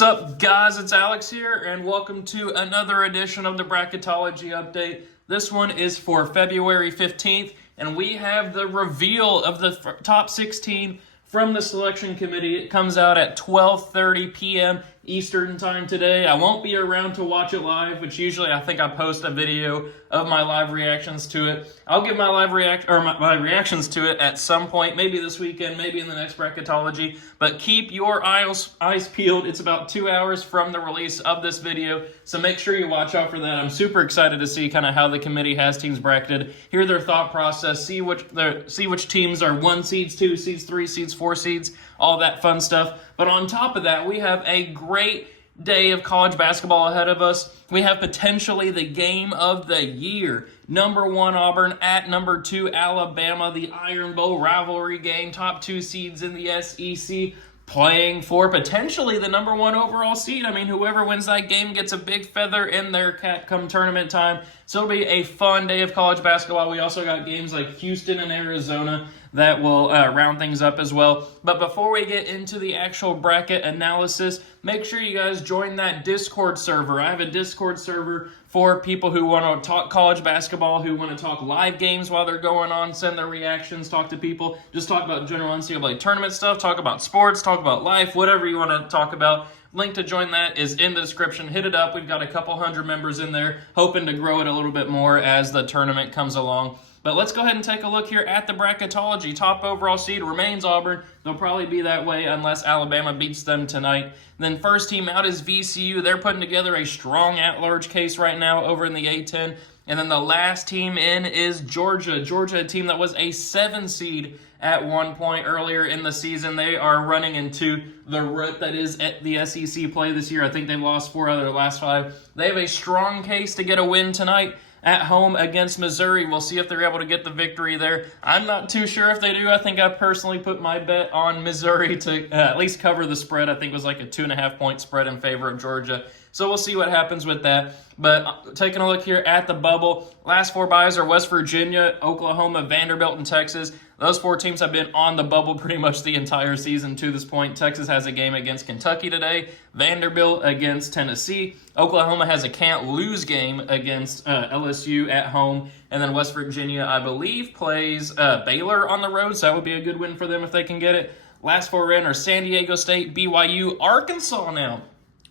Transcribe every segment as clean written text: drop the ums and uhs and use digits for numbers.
Sup guys, it's Alex here, and welcome to another edition of the Bracketology Update. This one is for February 15th, and we have the reveal of the top 16 from the selection committee. It comes out at 12:30 p.m. Eastern time today. I won't be around to watch it live, which usually I think I post a video of my live reactions to it. I'll give my live my reactions to it at some point, maybe this weekend, maybe in the next Bracketology. But keep your eyes peeled. It's about 2 hours from the release of this video, so make sure you watch out for that. I'm super excited to see kind of how the committee has teams bracketed, hear their thought process, see which teams are 1 seeds, 2 seeds, 3 seeds, 4 seeds, all that fun stuff. But on top of that, we have a great day of college basketball ahead of us. We have potentially the game of the year. Number 1 Auburn at number 2 Alabama, the Iron Bowl rivalry game, top 2 seeds in the SEC, playing for potentially the number 1 overall seed. I mean, whoever wins that game gets a big feather in their cap come tournament time. So it'll be a fun day of college basketball. We also got games like Houston and Arizona that will round things up as well. But before we get into the actual bracket analysis, make sure you guys join that Discord server. I have a Discord server for people who want to talk college basketball, who want to talk live games while they're going on, send their reactions, talk to people, just talk about general NCAA tournament stuff, talk about sports, talk about life, whatever you want to talk about. Link to join that is in the description. Hit it up. We've got a couple hundred members in there, hoping to grow it a little bit more as the tournament comes along. But let's go ahead and take a look here at the Bracketology. Top overall seed remains Auburn. They'll probably be that way unless Alabama beats them tonight. Then first team out is VCU. They're putting together a strong at-large case right now over in the A-10. And then the last team in is Georgia. Georgia, a team that was a 7 seed at one point earlier in the season. They are running into the rut that is at the SEC play this year. I think they've lost 4 out of their last 5. They have a strong case to get a win tonight at home against Missouri. We'll see if they're able to get the victory there. I'm not too sure if they do. I think I personally put my bet on Missouri to at least cover the spread. I think it was like a 2.5 point spread in favor of Georgia. So we'll see what happens with that. But taking a look here at the bubble, last 4 byes are West Virginia, Oklahoma, Vanderbilt, and Texas. Those 4 teams have been on the bubble pretty much the entire season to this point. Texas has a game against Kentucky today, Vanderbilt against Tennessee. Oklahoma has a can't-lose game against LSU at home. And then West Virginia, I believe, plays Baylor on the road, so that would be a good win for them if they can get it. Last 4 in are San Diego State, BYU, Arkansas now.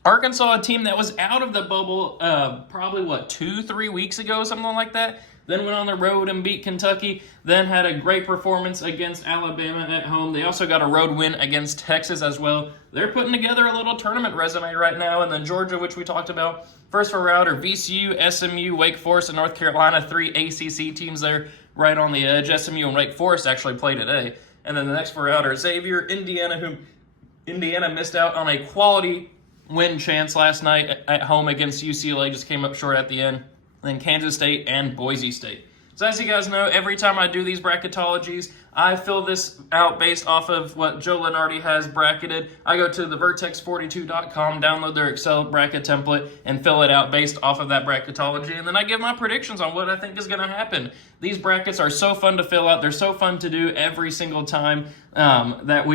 Arkansas, a team that was out of the bubble probably, 2-3 weeks ago, something like that. Then went on the road and beat Kentucky. Then had a great performance against Alabama at home. They also got a road win against Texas as well. They're putting together a little tournament resume right now. And then Georgia, which we talked about. First 4 out are VCU, SMU, Wake Forest, and North Carolina. 3 ACC teams there right on the edge. SMU and Wake Forest actually play today. And then the next 4 out are Xavier, Indiana, whom Indiana missed out on a quality win chance last night at home against UCLA, just came up short at the end. Then Kansas State and Boise State. So as you guys know, every time I do these bracketologies, I fill this out based off of what Joe Lunardi has bracketed. I go to the vertex42.com, download their Excel bracket template, and fill it out based off of that bracketology. And then I give my predictions on what I think is going to happen. These brackets are so fun to fill out. They're so fun to do every single time that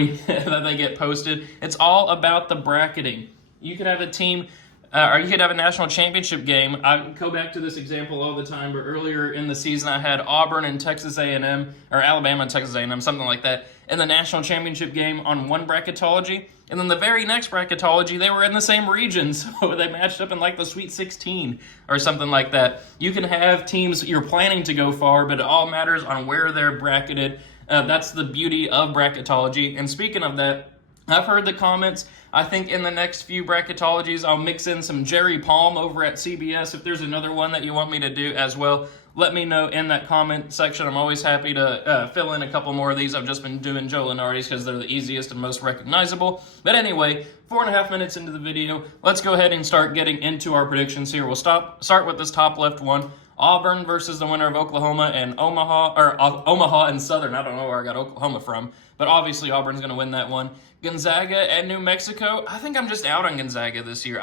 they get posted. It's all about the bracketing. You could have a team, or you could have a national championship game. I go back to this example all the time, but earlier in the season I had Auburn and Texas A&M, or Alabama and Texas A&M, something like that, in the national championship game on one bracketology. And then the very next bracketology, they were in the same region, so they matched up in like the Sweet 16 or something like that. You can have teams you're planning to go far, but it all matters on where they're bracketed. That's the beauty of bracketology. And speaking of that, I've heard the comments. I think in the next few bracketologies, I'll mix in some Jerry Palm over at CBS. If there's another one that you want me to do as well, let me know in that comment section. I'm always happy to fill in a couple more of these. I've just been doing Joe Lunardi's because they're the easiest and most recognizable. But anyway, 4.5 minutes into the video, let's go ahead and start getting into our predictions here. We'll start with this top left one. Auburn versus the winner of Oklahoma and Omaha and Southern. I don't know where I got Oklahoma from, but obviously Auburn's going to win that one. Gonzaga and New Mexico. I think I'm just out on Gonzaga this year.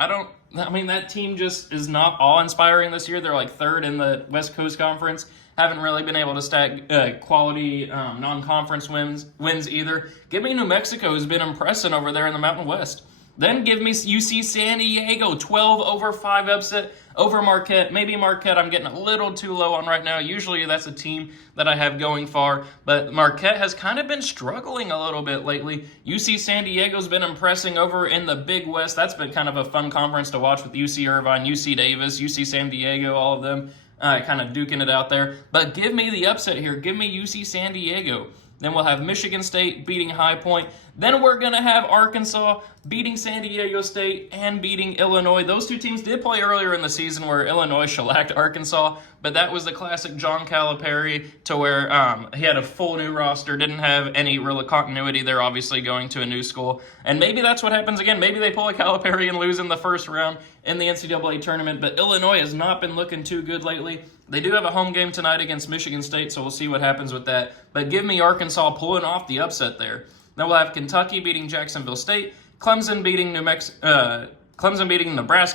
That team just is not awe-inspiring this year. They're like 3rd in the West Coast Conference. Haven't really been able to stack quality non-conference wins either. Give me New Mexico, who's been impressing over there in the Mountain West. Then give me UC San Diego, 12/5 upset over Marquette. Maybe Marquette I'm getting a little too low on right now. Usually that's a team that I have going far, but Marquette has kind of been struggling a little bit lately. UC San Diego's been impressing over in the Big West. That's been kind of a fun conference to watch with UC Irvine, UC Davis, UC San Diego, all of them kind of duking it out there. But give me the upset here. Give me UC San Diego. Then we'll have Michigan State beating High Point. Then we're going to have Arkansas beating San Diego State and beating Illinois. Those two teams did play earlier in the season where Illinois shellacked Arkansas, but that was the classic John Calipari to where he had a full new roster, didn't have any real continuity. They're obviously going to a new school. And maybe that's what happens again. Maybe they pull a Calipari and lose in the first round in the NCAA tournament, but Illinois has not been looking too good lately. They do have a home game tonight against Michigan State, so we'll see what happens with that. But give me Arkansas pulling off the upset there. Then we'll have Kentucky beating Jacksonville State, Clemson beating Nebraska.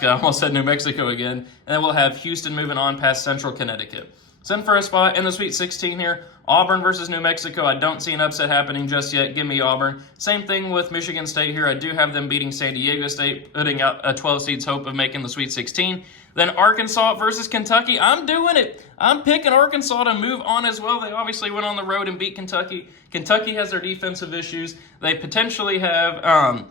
I almost said New Mexico again. And then we'll have Houston moving on past Central Connecticut. So then for a spot in the Sweet 16 here, Auburn versus New Mexico. I don't see an upset happening just yet. Give me Auburn. Same thing with Michigan State here. I do have them beating San Diego State, putting out a 12 seeds hope of making the Sweet 16. Then Arkansas versus Kentucky. I'm doing it. I'm picking Arkansas to move on as well. They obviously went on the road and beat Kentucky. Kentucky has their defensive issues. They potentially have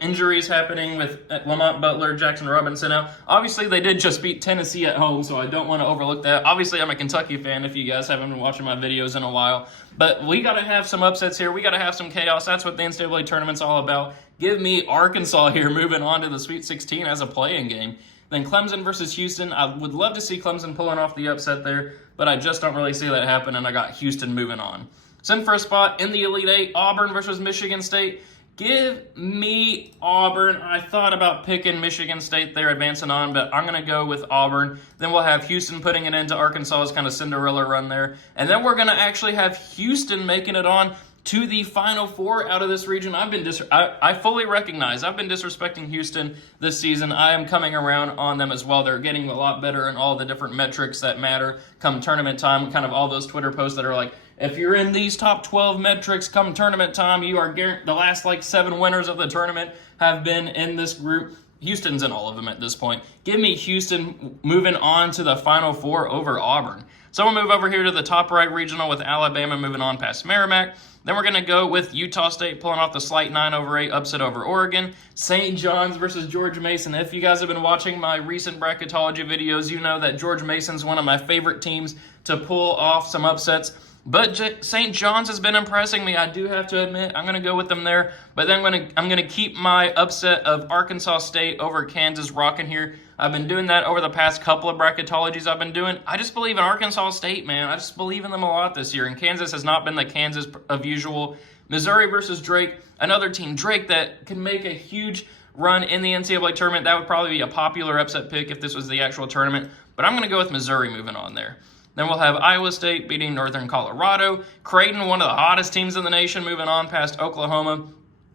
injuries happening with Lamont Butler, Jackson Robinson out. Obviously, they did just beat Tennessee at home, so I don't want to overlook that. Obviously, I'm a Kentucky fan if you guys haven't been watching my videos in a while. But we got to have some upsets here. We got to have some chaos. That's what the NCAA tournament's all about. Give me Arkansas here moving on to the Sweet 16 as a playing game. Then Clemson versus Houston. I would love to see Clemson pulling off the upset there, but I just don't really see that happen, and I got Houston moving on. So then for a spot in the Elite Eight, Auburn versus Michigan State. Give me Auburn. I thought about picking Michigan State there, advancing on, but I'm going to go with Auburn. Then we'll have Houston putting it into Arkansas's kind of Cinderella run there. And then we're going to actually have Houston making it on to the Final Four out of this region. I fully recognize I've been disrespecting Houston this season. I am coming around on them as well. They're getting a lot better in all the different metrics that matter come tournament time. Kind of all those Twitter posts that are like, if you're in these top 12 metrics come tournament time, you are guaranteed. The last 7 winners of the tournament have been in this group. Houston's in all of them at this point. Give me Houston moving on to the Final Four over Auburn. So we'll move over here to the top right regional with Alabama moving on past Merrimack. Then we're going to go with Utah State pulling off the slight 9/8 upset over Oregon. St. John's versus George Mason. If you guys have been watching my recent bracketology videos, you know that George Mason's one of my favorite teams to pull off some upsets. But St. John's has been impressing me. I do have to admit, I'm going to go with them there. But then I'm going to keep my upset of Arkansas State over Kansas rocking here. I've been doing that over the past couple of bracketologies I've been doing. I just believe in Arkansas State, man. I just believe in them a lot this year. And Kansas has not been the Kansas of usual. Missouri versus Drake, another team. Drake that can make a huge run in the NCAA tournament. That would probably be a popular upset pick if this was the actual tournament. But I'm going to go with Missouri moving on there. Then we'll have Iowa State beating Northern Colorado. Creighton, one of the hottest teams in the nation, moving on past Oklahoma.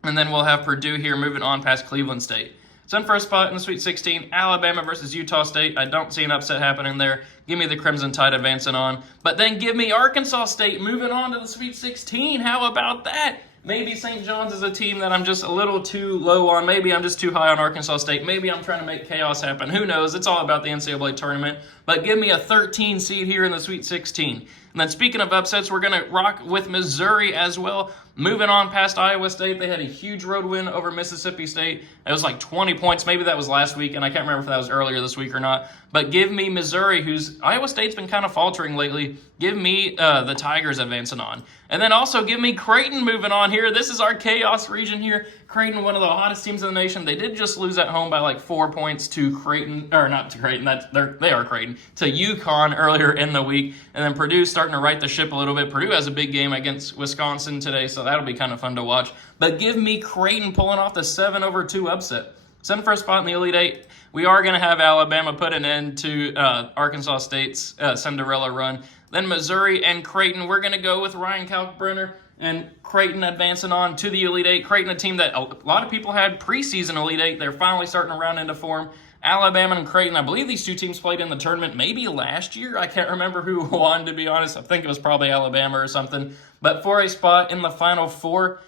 And then we'll have Purdue here moving on past Cleveland State. So in first spot in the Sweet 16, Alabama versus Utah State. I don't see an upset happening there. Give me the Crimson Tide advancing on. But then give me Arkansas State moving on to the Sweet 16. How about that? Maybe St. John's is a team that I'm just a little too low on. Maybe I'm just too high on Arkansas State. Maybe I'm trying to make chaos happen. Who knows? It's all about the NCAA tournament. But give me a 13 seed here in the Sweet 16. And then speaking of upsets, we're going to rock with Missouri as well. Moving on past Iowa State, they had a huge road win over Mississippi State. It was 20 points. Maybe that was last week, and I can't remember if that was earlier this week or not. But give me Missouri, who's Iowa State's been kind of faltering lately. Give me the Tigers advancing on. And then also give me Creighton moving on here. This is our chaos region here. Creighton, one of the hottest teams in the nation. They did just lose at home by 4 points to Creighton, or not to Creighton, they are Creighton, to UConn earlier in the week. And then Purdue's starting to right the ship a little bit. Purdue has a big game against Wisconsin today, so that'll be kind of fun to watch. But give me Creighton pulling off the 7/2 upset. Send for a spot in the Elite Eight. We are going to have Alabama put an end to Arkansas State's Cinderella run. Then Missouri and Creighton, we're going to go with Ryan Kalkbrenner and Creighton advancing on to the Elite Eight. Creighton, a team that a lot of people had preseason Elite Eight. They're finally starting to round into form. Alabama and Creighton, I believe these two teams played in the tournament maybe last year. I can't remember who won, to be honest. I think it was probably Alabama or something. But for a spot in the Final Four,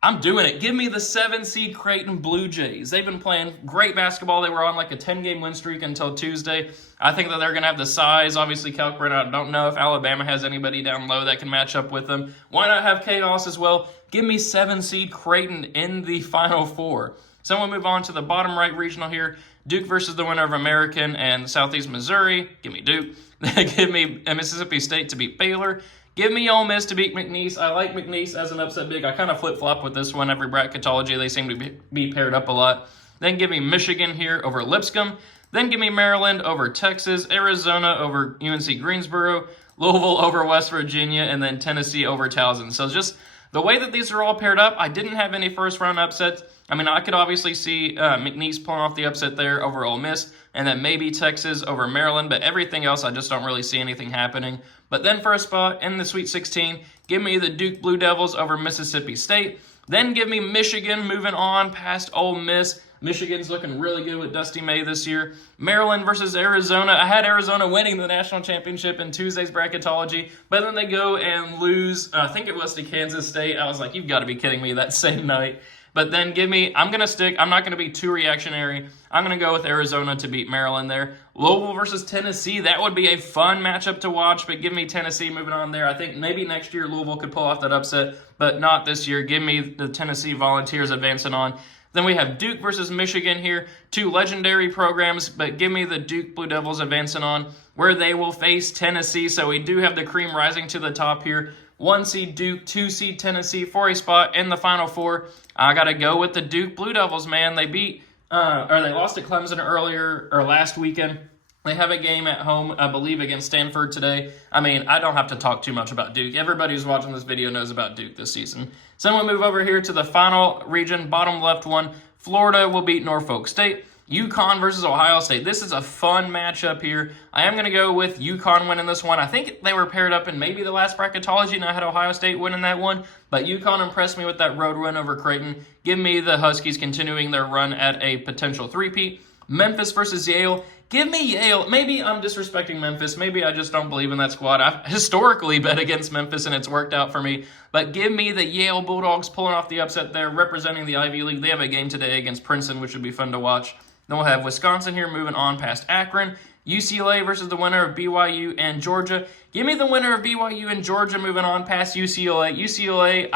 I'm doing it. Give me the 7-seed Creighton Blue Jays. They've been playing great basketball. They were on like a 10-game win streak until Tuesday. I think that they're going to have the size. Obviously, Calipari, I don't know if Alabama has anybody down low that can match up with them. Why not have chaos as well? Give me 7-seed Creighton in the Final Four. So we'll move on to the bottom right regional here. Duke versus the winner of American and Southeast Missouri. Give me Duke. Give me Mississippi State to beat Baylor. Give me Ole Miss to beat McNeese. I like McNeese as an upset big. I kind of flip-flop with this one. Every bracketology, they seem to be paired up a lot. Then give me Michigan here over Lipscomb. Then give me Maryland over Texas. Arizona over UNC Greensboro. Louisville over West Virginia. And then Tennessee over Towson. So just the way that these are all paired up, I didn't have any first-round upsets. I mean, I could obviously see McNeese pulling off the upset there over Ole Miss, and then maybe Texas over Maryland, but everything else, I just don't really see anything happening. But then for a spot in the Sweet 16, give me the Duke Blue Devils over Mississippi State. Then give me Michigan moving on past Ole Miss. Michigan's looking really good with Dusty May this year. Maryland versus Arizona. I had Arizona winning the national championship in Tuesday's bracketology, but then they go and lose, I think it was to Kansas State. I was like, you've got to be kidding me that same night. But then I'm going to stick, I'm not going to be too reactionary. I'm going to go with Arizona to beat Maryland there. Louisville versus Tennessee, that would be a fun matchup to watch, but give me Tennessee moving on there. I think maybe next year Louisville could pull off that upset, but not this year. Give me the Tennessee Volunteers advancing on. Then we have Duke versus Michigan here, two legendary programs, but give me the Duke Blue Devils advancing on, where they will face Tennessee. So we do have the cream rising to the top here. 1-seed Duke, 2-seed Tennessee for a spot in the Final Four. I got to go with the Duke Blue Devils, man. They they lost to Clemson last weekend. They have a game at home, I believe, against Stanford today. I mean, I don't have to talk too much about Duke. Everybody who's watching this video knows about Duke this season. So we'll move over here to the final region, bottom left one. Florida will beat Norfolk State. UConn versus Ohio State. This is a fun matchup here. I am going to go with UConn winning this one. I think they were paired up in maybe the last bracketology, and I had Ohio State winning that one. But UConn impressed me with that road win over Creighton. Give me the Huskies continuing their run at a potential three-peat. Memphis versus Yale. Give me Yale. Maybe I'm disrespecting Memphis. Maybe I just don't believe in that squad. I've historically bet against Memphis, and it's worked out for me. But give me the Yale Bulldogs pulling off the upset there, representing the Ivy League. They have a game today against Princeton, which would be fun to watch. Then we'll have Wisconsin here moving on past Akron. UCLA versus the winner of BYU and Georgia. Give me the winner of BYU and Georgia moving on past UCLA. UCLA,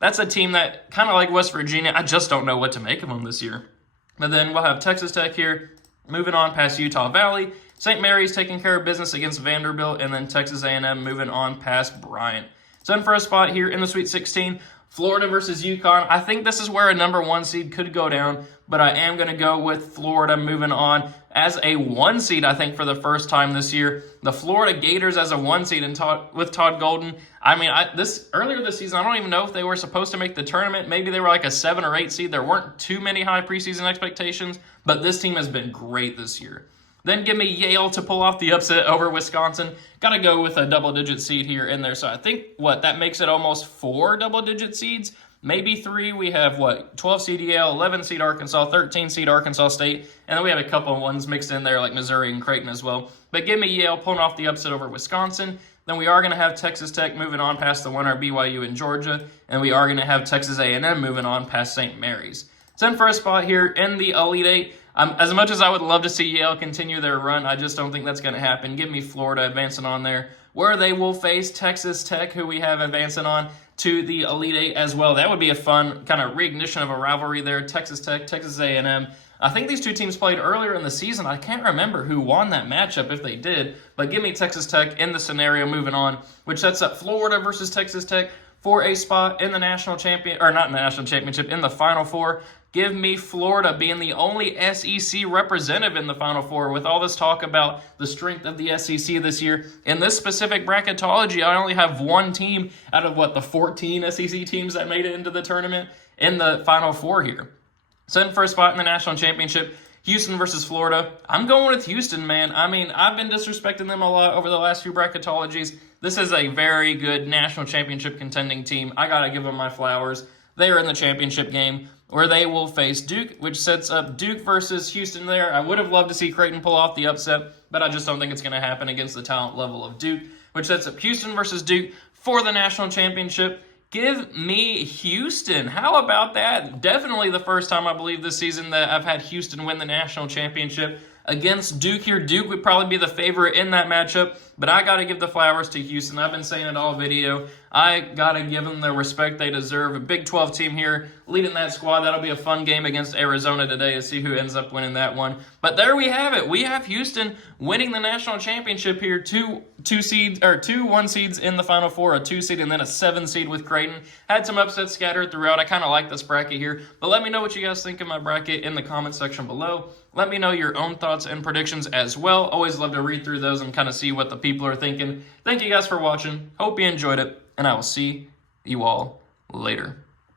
that's a team that, kind of like West Virginia, I just don't know what to make of them this year. But then we'll have Texas Tech here moving on past Utah Valley. St. Mary's taking care of business against Vanderbilt, and then Texas A&M moving on past Bryant. So then for a spot here in the Sweet 16, Florida versus UConn. I think this is where a number 1 seed could go down, but I am going to go with Florida moving on as a 1 seed, I think, for the first time this year. The Florida Gators as a 1 seed with Todd Golden. I mean, earlier this season, I don't even know if they were supposed to make the tournament. Maybe they were like a 7 or 8 seed. There weren't too many high preseason expectations, but this team has been great this year. Then give me Yale to pull off the upset over Wisconsin. Got to go with a double-digit seed here in there. So I think, that makes it almost 4 double-digit seeds? Maybe 3. We have, 12-seed Yale, 11-seed Arkansas, 13-seed Arkansas State, and then we have a couple of ones mixed in there like Missouri and Creighton as well. But give me Yale pulling off the upset over Wisconsin. Then we are going to have Texas Tech moving on past the winner, BYU and Georgia, and we are going to have Texas A&M moving on past St. Mary's. So then for a spot here in the Elite Eight, as much as I would love to see Yale continue their run, I just don't think that's going to happen. Give me Florida advancing on there, where they will face Texas Tech, who we have advancing on to the Elite Eight as well. That would be a fun kind of reignition of a rivalry there. Texas Tech, Texas A&M. I think these two teams played earlier in the season. I can't remember who won that matchup if they did, but give me Texas Tech in the scenario moving on, which sets up Florida versus Texas Tech for a spot in the national champion, or not in the national championship, in the Final Four. Give me Florida being the only SEC representative in the Final Four. With all this talk about the strength of the SEC this year, in this specific bracketology, I only have one team out of, the 14 SEC teams that made it into the tournament in the Final Four here. So then for a spot in the national championship, Houston versus Florida. I'm going with Houston, man. I mean, I've been disrespecting them a lot over the last few bracketologies. This is a very good national championship contending team. I got to give them my flowers. They are in the championship game, where they will face Duke, which sets up Duke versus Houston there. I would have loved to see Creighton pull off the upset, but I just don't think it's going to happen against the talent level of Duke, which sets up Houston versus Duke for the national championship Give me Houston. How about that? Definitely the first time, I believe, this season that I've had Houston win the national championship against Duke here. Duke would probably be the favorite in that matchup, but I got to give the flowers to Houston. I've been saying it all video. I got to give them the respect they deserve. A Big 12 team here leading that squad. That'll be a fun game against Arizona today to see who ends up winning that one. But there we have it. We have Houston winning the national championship here. Two 1 seeds in the Final Four, a 2 seed and then a 7 seed with Creighton. Had some upsets scattered throughout. I kind of like this bracket here. But let me know what you guys think of my bracket in the comment section below. Let me know your own thoughts and predictions as well. Always love to read through those and kind of see what the people are thinking. Thank you guys for watching. Hope you enjoyed it, and I will see you all later.